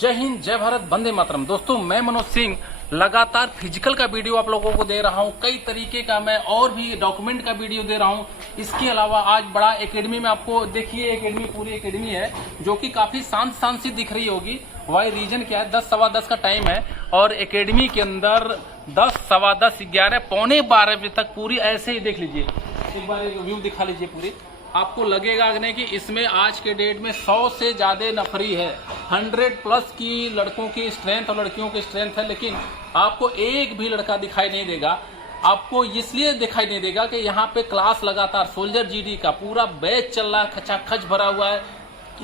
जय हिंद, जय भारत, वंदे मातरम। दोस्तों, मैं मनोज सिंह लगातार फिजिकल का वीडियो आप लोगों को दे रहा हूं। कई तरीके का मैं और भी डॉक्यूमेंट का वीडियो दे रहा हूं। इसके अलावा आज बड़ा एकेडमी में आपको देखिए, एकेडमी पूरी एकेडमी है जो कि काफी शांत शांत सी दिख रही होगी। वाई रीजन क्या है, 10 सवा 10 का टाइम है और एकेडमी के अंदर 10 सवा 10 11 पौने 12 बजे तक पूरी ऐसे ही देख लीजिए। एक बार एक व्यू दिखा लीजिए पूरी। आपको लगेगा नहीं कि इसमें आज के डेट में 100 से ज्यादा नफरी है। 100+ की लड़कों की स्ट्रेंथ और लड़कियों की स्ट्रेंथ है, लेकिन आपको एक भी लड़का दिखाई नहीं देगा। आपको इसलिए दिखाई नहीं देगा कि यहाँ पे क्लास लगातार सोल्जर जीडी का पूरा बैच चल रहा है, खचाखच भरा हुआ है।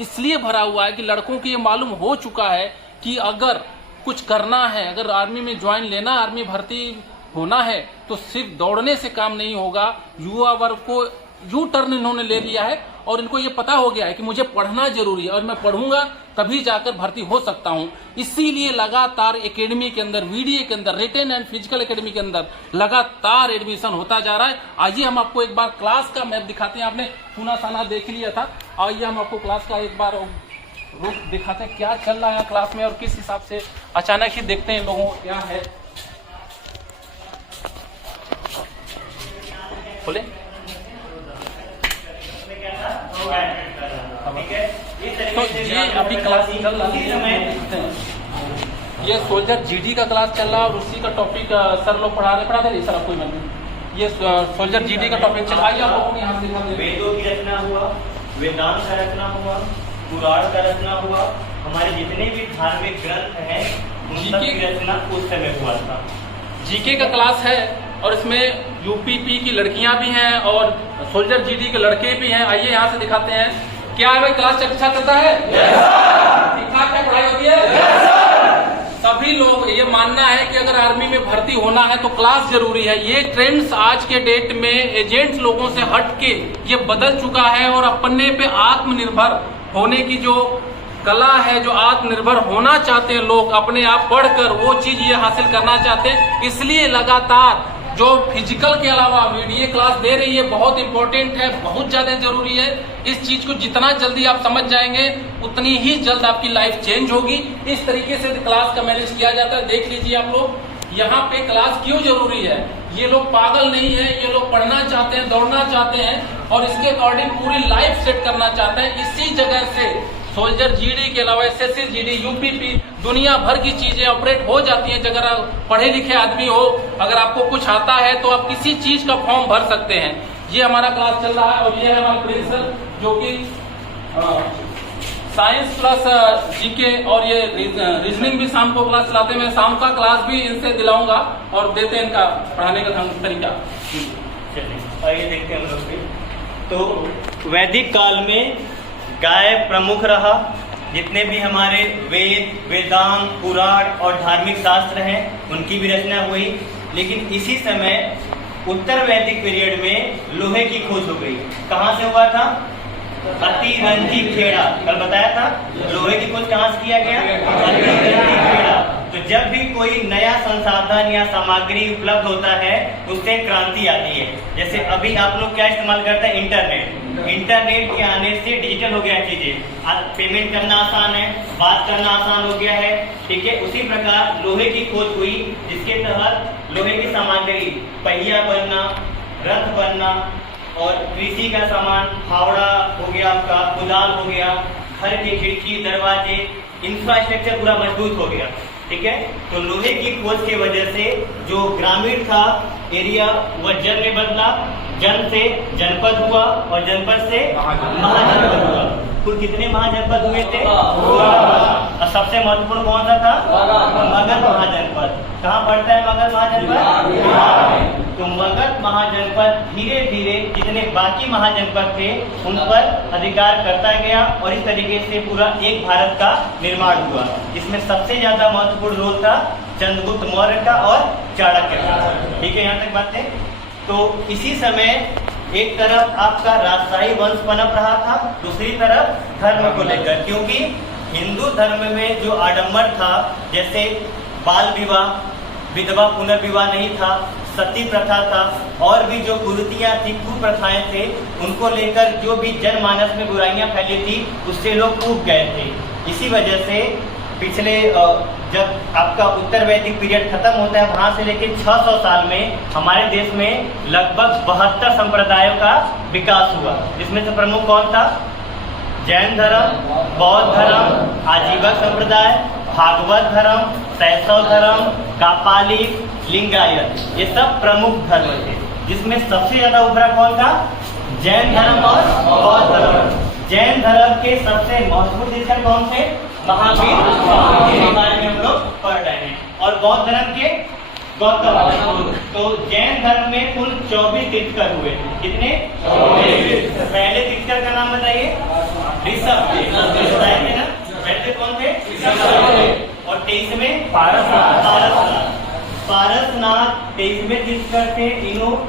इसलिए भरा हुआ है कि लड़कों को ये मालूम हो चुका है कि अगर कुछ करना है, अगर आर्मी में ज्वाइन लेना, आर्मी भर्ती होना है, तो सिर्फ दौड़ने से काम नहीं होगा। युवा वर्ग को यू टर्न इन्होंने ले लिया है और इनको ये पता हो गया है कि मुझे पढ़ना जरूरी है और मैं पढ़ूंगा तभी जाकर भर्ती हो सकता हूं। इसीलिए लगातार एकेडमी के अंदर, वीडीए के अंदर, रिटेन एंड फिजिकल एकेडमी के अंदर लगातार एडमिशन होता जा रहा है। आइए हम आपको एक बार क्लास का मैप दिखाते हैं। आपने पूना साना देख लिया था, आइए हम आपको क्लास का एक बार रूप दिखाते हैं, क्या चल रहा है क्लास में और किस हिसाब से अचानक ही देखते हैं लोगों को क्या है। बोले तो ये अभी क्लास चल रहा है, ये सोल्जर जीडी का क्लास चल रहा है और उसी का टॉपिक सर लोग पढ़ाते रहे सर आपको ये सोल्जर जीडी का टॉपिक चल। आइए आप लोगों को यहाँ से वेदों की रचना हुआ, वेदांत का रचना हुआ, पुराण का रचना हुआ, हमारे जितने भी धार्मिक ग्रंथ हैं उन सब की रचना उस समय हुआ था। जीके का क्लास है और इसमें यूपीपी की लड़कियां भी हैं और सोल्जर जीडी के लड़के भी हैं। आइए यहाँ से दिखाते हैं। क्या है भाई, क्लास अच्छा चलता है? ठीक ठाक है, पढ़ाई होती है? सभी लोग ये मानना है कि अगर आर्मी में भर्ती होना है तो क्लास जरूरी है। ये ट्रेंड्स आज के डेट में एजेंट्स लोगों से हट के ये बदल चुका है और अपने पे आत्मनिर्भर होने की जो कला है, जो आत्मनिर्भर होना चाहते हैं लोग, अपने आप पढ़कर वो चीज ये हासिल करना चाहते हैं। इसलिए लगातार जो फिजिकल के अलावा वीडियो क्लास दे रही है, बहुत इंपॉर्टेंट है, बहुत ज्यादा जरूरी है। इस चीज को जितना जल्दी आप समझ जाएंगे उतनी ही जल्द आपकी लाइफ चेंज होगी। इस तरीके से क्लास का मैनेज किया जाता है। देख लीजिए आप लोग, यहाँ पे क्लास क्यों जरूरी है। ये लोग पागल नहीं है, ये लोग पढ़ना चाहते हैं, दौड़ना चाहते हैं और इसके अकॉर्डिंग पूरी लाइफ सेट करना चाहते हैं। इसी जगह से सोल्जर जीडी के अलावा एसएससी जीडी, यूपीपी, दुनिया भर की चीजें ऑपरेट हो जाती हैं। अगर आप पढ़े लिखे आदमी हो, अगर आपको कुछ आता है तो आप किसी चीज का फॉर्म भर सकते हैं। ये हमारा क्लास चल रहा है और ये है हमारा प्रिंसिपल जो कि साइंस प्लस जीके और ये रीजनिंग भी शाम को क्लास चलाते हैं। मैं शाम का क्लास भी इनसे दिलाऊंगा और देते हैं इनका पढ़ाने का तरीका। चलिए आइए देखते हैं हम लोग भी। तो वैदिक काल में गाय प्रमुख रहा। जितने भी हमारे वेद, वेदांत, पुराण और धार्मिक शास्त्र हैं उनकी भी रचना हुई। लेकिन इसी समय उत्तर वैदिक पीरियड में लोहे की खोज हो गई। कहाँ से हुआ था? अतिरंजी खेड़ा, कल बताया था। लोहे की खोज कहाँ से किया गया? अतिरंजी खेड़ा। तो जब भी कोई नया संसाधन या सामग्री उपलब्ध होता है उससे क्रांति आती है। जैसे अभी आप लोग क्या इस्तेमाल करते हैं? इंटरनेट। इंटरनेट के आने से डिजिटल हो गया है चीजें। आज पेमेंट करना आसान है, बात करना आसान हो गया है, ठीक है। उसी प्रकार लोहे की खोज हुई जिसके तहत लोहे की सामग्री, पहिया बनना, रथ बनना और कृषि का सामान, फावड़ा हो गया आपका, कुदाल हो गया, घर के खिड़की, दरवाजे, इंफ्रास्ट्रक्चर पूरा मजबूत हो गया, ठीक है। तो लोहे की खोज की वजह से जो ग्रामीण था एरिया वह जन में बदला, जन से जनपद हुआ और जनपद से महाजनपद हुआ। कुल कितने महाजनपद हुए थे? और सबसे महत्वपूर्ण कौन सा था? मगध महाजनपद। कहाँ पड़ता है मगध महाजनपद? तो मगध महाजनपद धीरे धीरे जितने बाकी महाजनपद थे उन पर अधिकार करता गया और इस तरीके से पूरा एक भारत का निर्माण हुआ। इसमें सबसे ज्यादा महत्वपूर्ण रोल था चंद्रगुप्त मौर्य का और चाणक्य का, ठीक है। यहाँ तक बात है। तो इसी समय एक तरफ आपका राजशाही वंश पनप रहा था, दूसरी तरफ धर्म को लेकर, क्योंकि हिंदू धर्म में जो आडंबर था, जैसे बाल विवाह, विधवा पुनर्विवाह नहीं था, सती प्रथा था और भी जो कुरीतियां थी, कुप्रथाएं थे, उनको लेकर जो भी जनमानस में बुराइयां फैली थी उससे लोग ऊब गए थे। इसी वजह से पिछले जब आपका उत्तर वैदिक पीरियड खत्म होता है वहां से लेकर 600 साल में हमारे देश में लगभग 72 संप्रदायों का विकास हुआ, जिसमें से प्रमुख कौन था? जैन धर्म, बौद्ध धर्म, आजीवक संप्रदाय, भागवत धर्म, शैशव धर्म, कापालिक, लिंगायत, ये सब प्रमुख धर्म थे, जिसमें सबसे ज्यादा उभरा कौन था? जैन धर्म और बौद्ध धर्म। जैन धर्म के सबसे महत्वपूर्ण तीर्थंकर कौन थे? महावीर के बारे में हम लोग पढ़ रहे हैं। और बौद्ध धर्म के गौतम। तो जैन धर्म में कुल 24 तीर्थंकर हुए। कितने? 24। पहले तीर्थंकर का नाम बताइए। ऋषभ बताएंगे ना, पहले कौन थे? और 23वें पारसनाथ 23वें तीर्थंकर थे।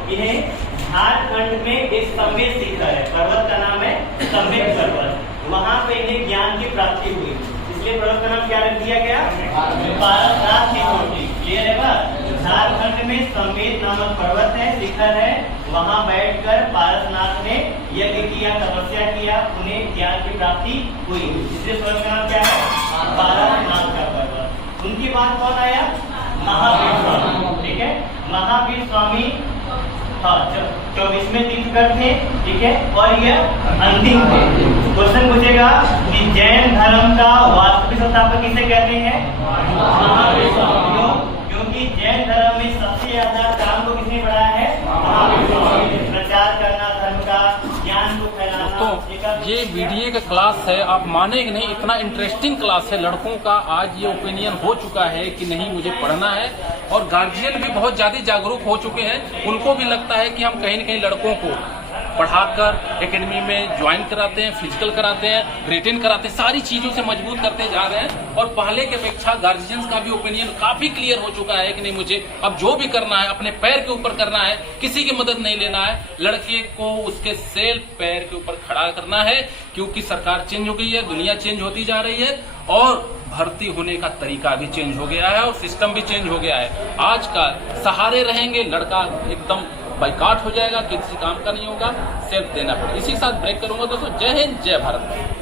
इन्हें झारखंड में एक सम्मेद शिखर है, पर्वत का नाम है सम्मेद पर्वत, वहां पे इन्हें ज्ञान की प्राप्ति हुई, इसलिए पर्वत का नाम क्या रख दिया गया? पारसनाथ की चोटी। क्लियर है बात? झारखंड में सम्मेद नामक पर्वत है, शिखर है, वहां बैठकर पारसनाथ ने यज्ञ किया, तपस्या किया, उन्हें ज्ञान की प्राप्ति हुई, इसलिए पर्वत का नाम क्या है? पारसनाथ का पर्वत। उनके बाद कौन आया? महावीर स्वामी। ठीक है, महावीर स्वामी 24वें तीर्थंकर थे। ठीक है, और यह अंतिम थे। क्वेश्चन पूछेगा कि जैन धर्म का वास्तविक संस्थापक किसे कहते हैं? महावीर स्वामी। क्यों? क्योंकि जैन धर्म में सबसे ज्यादा काम को किसने बढ़ाया है? महावीर स्वामी ने। प्रचार करना धर्म का, ज्ञान को फैलाना। दोस्तों, ये वीडियो का क्लास है, आप मानेंगे नहीं, इतना इंटरेस्टिंग क्लास है। लड़कों का आज ये ओपिनियन हो चुका है कि नहीं मुझे पढ़ना है, और गार्जियन भी बहुत ज्यादा जागरूक हो चुके हैं। उनको भी लगता है कि हम कहीं न कहीं लड़कों को पढ़ाकर एकेडमी में ज्वाइन कराते हैं, फिजिकल कराते हैं, रिटेन कराते हैं, सारी चीजों से मजबूत करते जा रहे हैं। और पहले की अपेक्षा गार्जियंस का भी ओपिनियन काफी क्लियर हो चुका है कि नहीं, मुझे अब जो भी करना है अपने पैर के ऊपर करना है, किसी की मदद नहीं लेना है, लड़के को उसके सेल्फ पैर के ऊपर खड़ा करना है। क्योंकि सरकार चेंज हो गई है, दुनिया चेंज होती जा रही है, और भर्ती होने का तरीका भी चेंज हो गया है, और सिस्टम भी चेंज हो गया है। आज का सहारे रहेंगे, लड़का एकदम बाइकाट हो जाएगा, किसी काम का नहीं होगा, सेल्फ देना पड़ेगा। इसी के साथ ब्रेक करूंगा दोस्तों। जय हिंद, जय भारत।